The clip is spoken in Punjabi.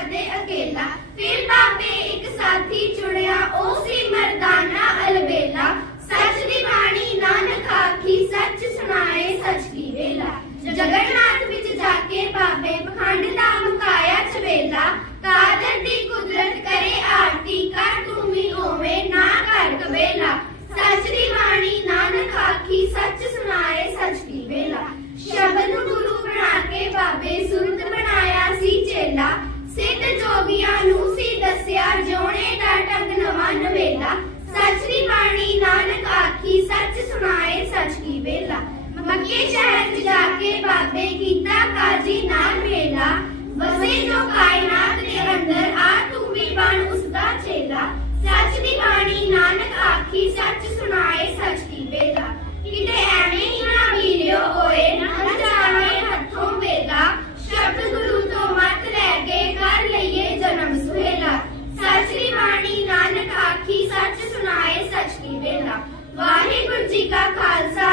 ਕਦੇ ਅਕੇਲਾ ਫਿਰ ਬਾਬੇ ਵਸਿਆ ਜਿਉਣੇ ਦਾ ਢੰਗ ਨਵਾਂ ਨਵੇਲਾ। ਸੱਚ ਦੀ ਬਾਣੀ, ਨਾਨਕ ਆਖੀ, ਸੱਚ ਸੁਣਾਏ, ਸੱਚ ਕੀ ਵੇਲਾ। ਮੱਕੇ ਸ਼ਹਿਰ ਚ ਜਾ ਕੇ ਬਾਬੇ ਕੀਤਾ ਕਾਜੀ ਨਾਲ ਮੇਲਾ। ਵਸੇ ਜੋ ਕਾਇਨਾਤ ਦੇ ਅੰਦਰ, ਆ ਤੂੰ ਵੀ ਬਣ ਉਸ ਦਾ ਚੇਲਾ। ਸੱਚ ਦੀ ਬਾਣੀ ਨਾਨਕ ਆਖੀ ਸੱਚ ਸੁਣਾਏ ਸੱਚ ਕੀ ਵੇਲਾ ਕਿਤੇ ਐਵੇਂ ਹੀ ਨਾ ਵੀਰਿਓ ਹੋਏ ਨਾ ਜਾਣੇ ਹੱਥੋਂ ਵੇਲਾ ਸ਼ਬਦ ਗੁਰੂ ਤੋਂ ਮਤ ਲੈ ਕੇ ਕਰ ਲਈਏ ਜਨਮ ਸੁਹੇਲਾ ਸੱਚ ਦੀ ਬਾਣੀ ਨਾਨਕ ਆਖੀ ਸੱਚ ਸੁਣਾਏ ਸੱਚ ਕੀ ਵੇਲਾ ਵਾਹਿਗੁਰੂ ਜੀ ਕਾ ਖਾਲਸਾ